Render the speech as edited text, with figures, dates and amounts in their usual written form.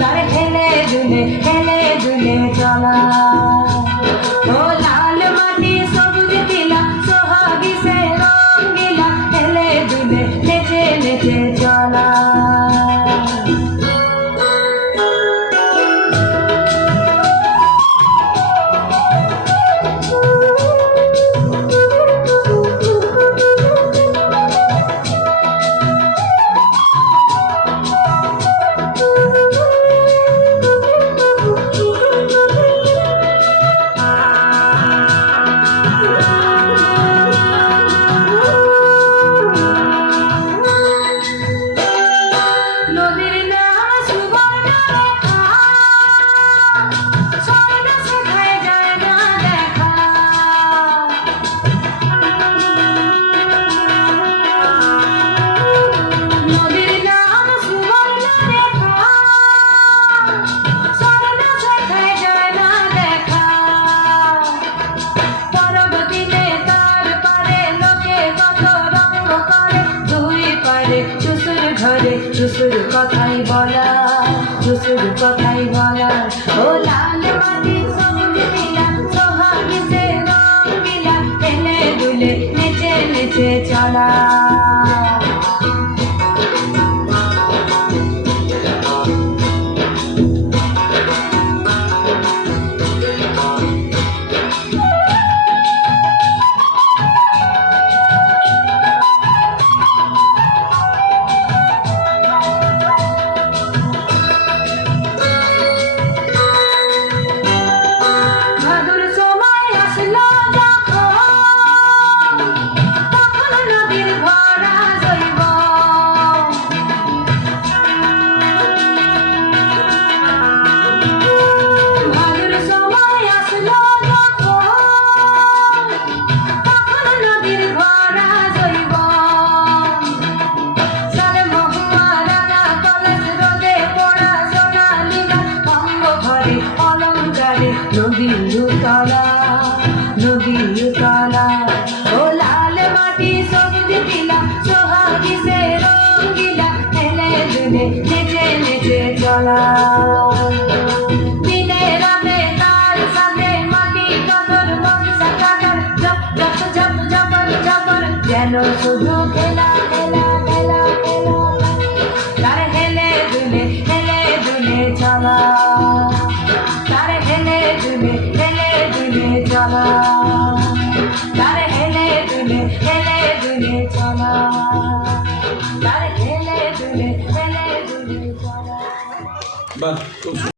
তারে হেলে দুলে চলা ও লাল মাটি সবুজ টিলা সোহাগী সে রঙ্গিলা হেলে দুলে নেচে নেচে চলা চুসুর কথাই বলা ও লাল মাটি সবুজ নীলা সোহাগী সে রঙ্গিলা হেলে দুলে নেচে নেচে চলা নদীর তলা ও লাল মাটি সবুজ টিলা সোহাগী সে রঙ্গিলা হেলে দুলে নেচে নেচে চলা দিনে রাতে তার সাথে মাটি কদর বংশা কাটার জপ জপ জপ জপর জপর যেন শুধু খেলা খেলা খেলা খেলা তার হেলে দুলে চলা তার হেলে দুলে চলা তার হেলে দুলে চলা তার হেলে দুলে চলা।